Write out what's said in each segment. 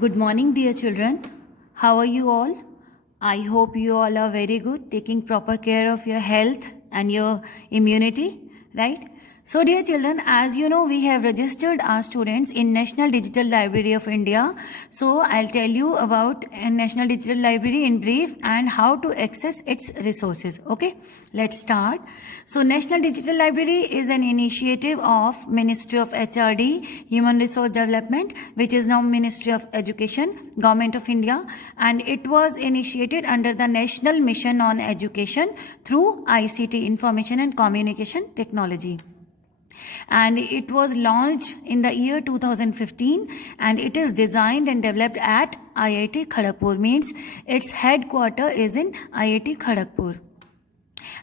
Good morning, dear children. How are you all? I hope you all are very good, taking proper care of your health and your immunity, right? So, dear children, as you know, we have registered our students in National Digital Library of India. So, I'll tell you about National Digital Library in brief and how to access its resources. Okay, let's start. So, National Digital Library is an initiative of Ministry of HRD, Human Resource Development, which is now Ministry of Education, Government of India, and it was initiated under the National Mission on Education through ICT, Information and Communication Technology. And it was launched in the year 2015, and it is designed and developed at IIT Kharagpur, means its headquarter is in IIT Kharagpur.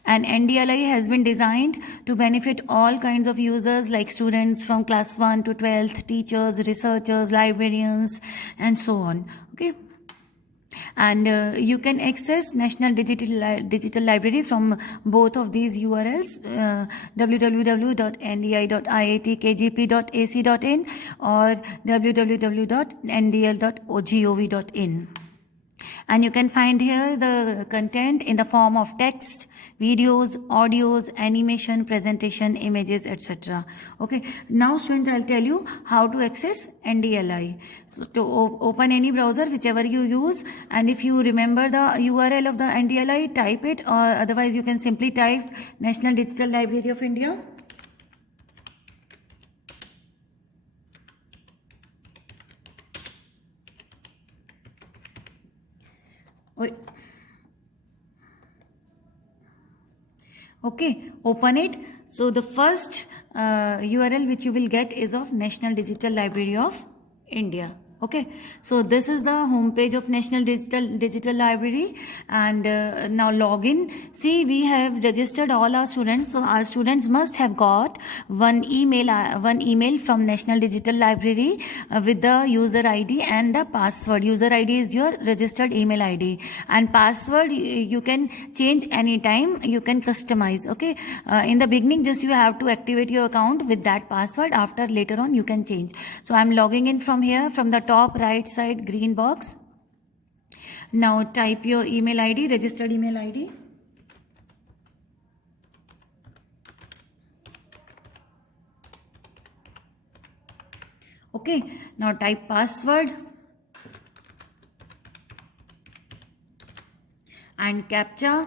And NDLI has been designed to benefit all kinds of users like students from class 1 to 12th, teachers, researchers, librarians, and so on. Okay. And you can access National Digital Library from both of these URLs, www.ndi.iitkgp.ac.in or www.ndl.gov.in. And you can find here the content in the form of text, videos, audios, animation, presentation, images, etc. Okay, now students, I'll tell you how to access NDLI. So to open any browser, whichever you use, and if you remember the URL of the NDLI, type it, or otherwise you can simply type National Digital Library of India. Okay, open it. So the first URL which you will get is of National Digital Library of India. Okay, so this is the home page of National Digital Library, and now log in. See, we have registered all our students, so our students must have got one email from National Digital Library with the user ID and the password. User ID is your registered email ID, and password you can change anytime. You can customize. Okay, in the beginning, just you have to activate your account with that password. After later on, you can change. So I'm logging in from here, from the top right side green box. Now type your email ID, registered email ID. Okay, now type password and CAPTCHA.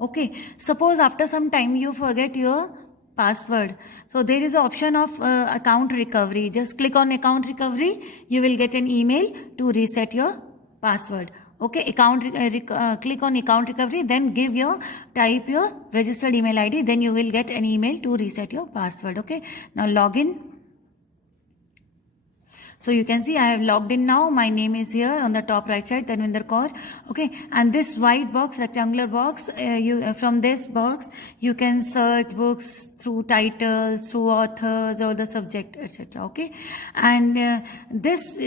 Okay, suppose after some time you forget your password, so there is an option of account recovery. Just click on account recovery. You will get an email to reset your password. Okay, click on account recovery, then type your registered email ID, then you will get an email to reset your password. Okay, now log in. So you can see I have logged in now. My name is here on the top right side, Tanvinder Kaur. Okay, and this white box, rectangular box, from this box you can search books through titles, through authors or the subject, etc. Okay, and this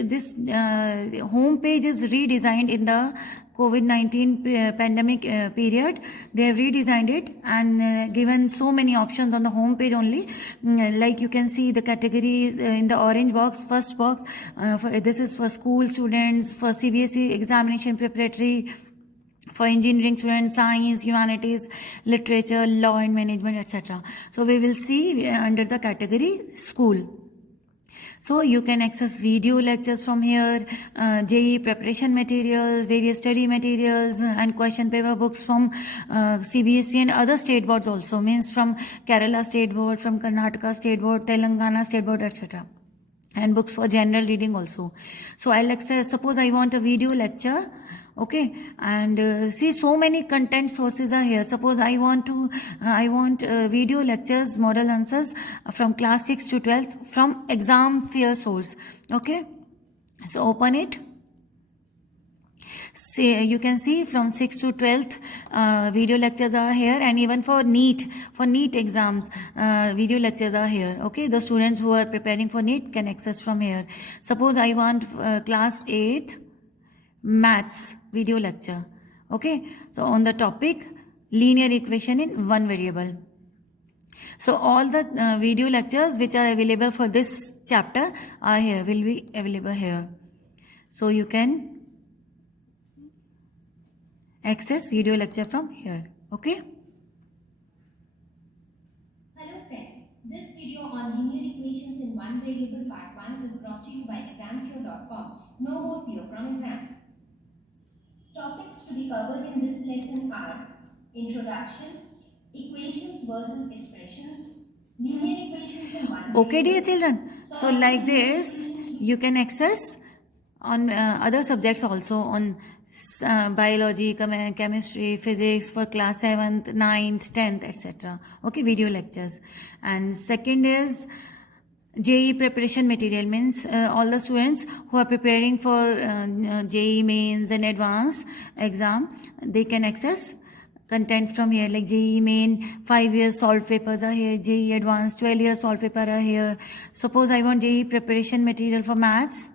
home page is redesigned in the COVID-19 pandemic period. They have redesigned it and given so many options on the home page only. Like you can see the categories in the orange box. First box, this is for school students, for CBSE examination preparatory, for engineering students, science, humanities, literature, law and management, etc. So we will see under the category school. So you can access video lectures from here, JEE preparation materials, various study materials, and question paper books from CBSE and other state boards also, means from Kerala State Board, from Karnataka State Board, Telangana State Board, etc. And books for general reading also. So I'll access, suppose I want a video lecture. Okay, and see, so many content sources are here. Suppose I want video lectures, model answers from class 6 to 12th from exam fear source. Okay, so open it. See, you can see from 6th to 12th video lectures are here, and even for NEET exams video lectures are here. Okay, the students who are preparing for NEET can access from here. Suppose I want class 8 maths video lecture. Okay, so on the topic linear equation in one variable. So all the video lectures which are available for this chapter are here, will be available here. So you can access video lecture from here. Okay. Hello friends, this video on linear equations in one variable part 1 is brought to you by examfear.com. No more fear from exam. Topics to be covered in this lesson are introduction, equations versus expressions, linear equations in one Okay, dear children. So like this, you can access on other subjects also, on biology, chemistry, physics for class 7th, 9th, 10th, etc. Okay, video lectures. And second is JEE preparation material, means all the students who are preparing for JEE mains and advanced exam, they can access content from here, like JEE main 5 years solved papers are here, JEE advanced 12 years solved paper are here. Suppose I want JEE preparation material for maths,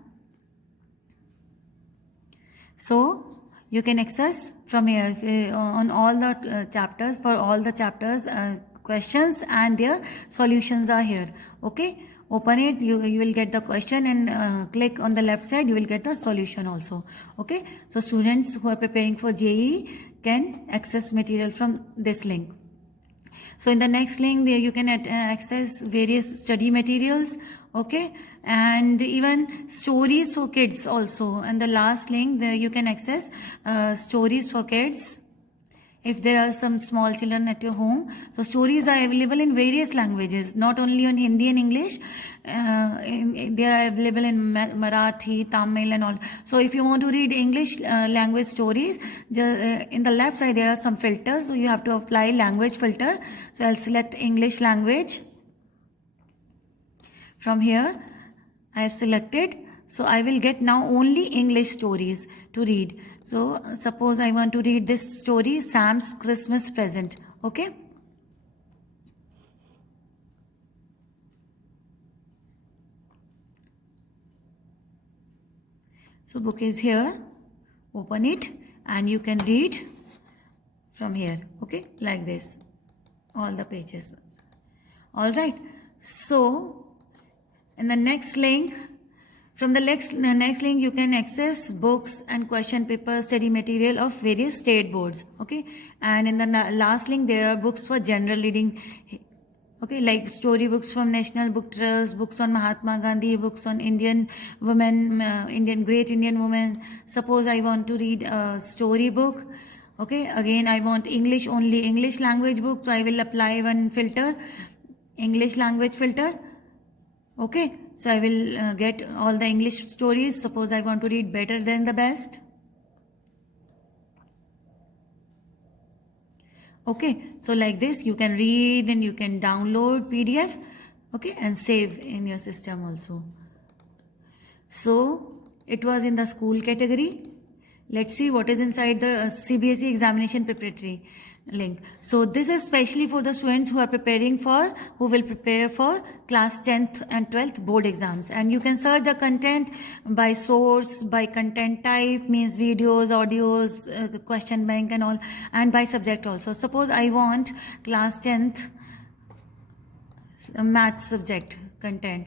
so you can access from here on all the chapters, for all the chapters questions and their solutions are here. Okay, open it, you will get the question, and click on the left side, you will get the solution also. Okay, so students who are preparing for JEE can access material from this link. So in the next link there you can access various study materials, okay, and even stories for kids also. And the last link there you can access stories for kids if there are some small children at your home. So stories are available in various languages, not only on Hindi and English. They are available in Marathi, Tamil and all. So if you want to read English language stories, in the left side there are some filters, so you have to apply language filter. So I'll select English language. From here I have selected, so I will get now only English stories to read. So suppose I want to read this story, Sam's Christmas Present. Okay. So book is here, open it and you can read from here. Okay, like this, all the pages. All right. So in the next link, from the next link you can access books and question paper study material of various state boards. Okay, and in the last link there are books for general reading. Okay, like story books from National Book Trust, books on Mahatma Gandhi, books on Indian women, great Indian women. Suppose I want to read a story book. Okay, again I want English only, English language book, so I will apply one filter, English language filter. Okay, so I will get all the English stories. Suppose I want to read Better Than the Best. Okay, so like this you can read and you can download PDF, okay, and save in your system also. So it was in the school category. Let's see what is inside the CBSE examination preparatory link. So this is especially for the students who are preparing for, who will prepare for class 10th and 12th board exams. And you can search the content by source, by content type, means videos, audios, question bank and all, and by subject also. Suppose I want class 10th math subject content.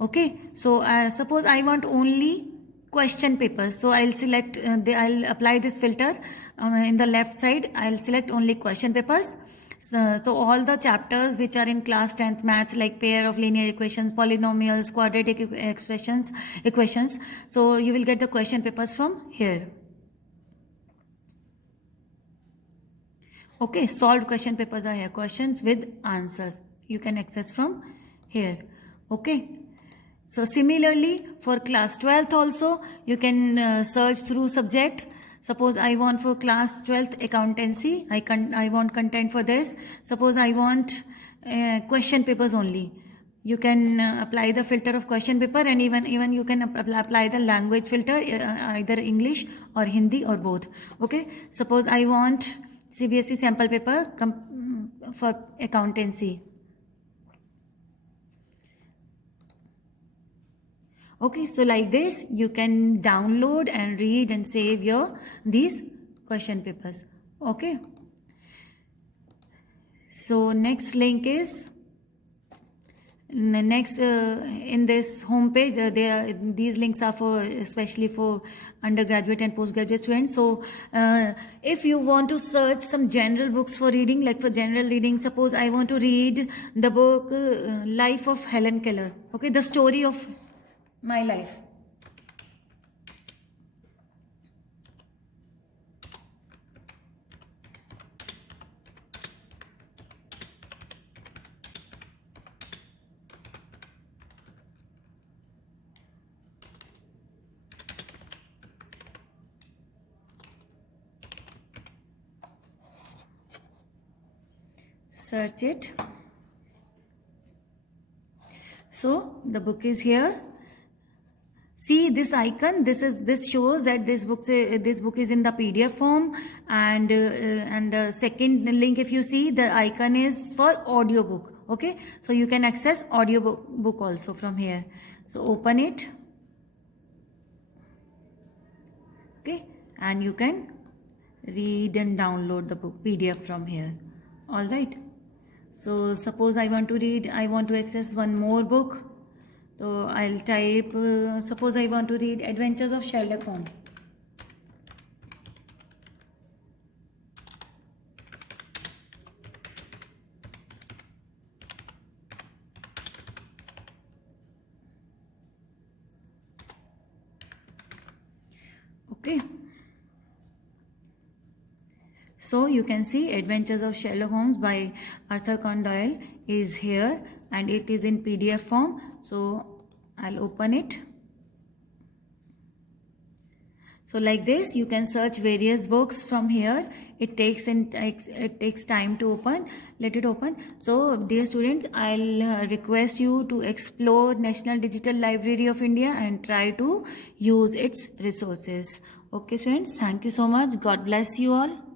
Okay, so suppose I want only question papers, so I'll select I'll apply this filter in the left side. I'll select only question papers. So all the chapters which are in class 10th maths, like pair of linear equations, polynomials, quadratic equations, so you will get the question papers from here. Okay, solved question papers are here, questions with answers you can access from here. Okay, so similarly for class 12th also you can search through subject. Suppose I want for class 12th accountancy, I want content for this. Suppose I want question papers only, you can apply the filter of question paper, and even you can apply the language filter, either English or Hindi or both. Okay, suppose I want CBSE sample paper for accountancy. Okay, so like this you can download and read and save these question papers. Okay, So next link is next in this home page. These links are for especially for undergraduate and postgraduate students. So if you want to search some general books for reading, like for general reading, suppose I want to read the book Life of Helen Keller, okay, the story of my life. Search it. So the book is here. See this icon. This shows that this book is in the PDF form, and the second link, if you see, the icon is for audiobook. Okay, so you can access audiobook also from here. So open it. Okay, and you can read and download the book PDF from here. All right. So suppose I want to access one more book. So I'll type, suppose I want to read Adventures of Sherlock Holmes. Okay. So you can see Adventures of Sherlock Holmes by Arthur Conan Doyle is here, and it is in PDF form. So I'll open it. So like this, you can search various books from here. It takes time to open. Let it open. So dear students, I'll request you to explore National Digital Library of India and try to use its resources. Okay students, thank you so much. God bless you all.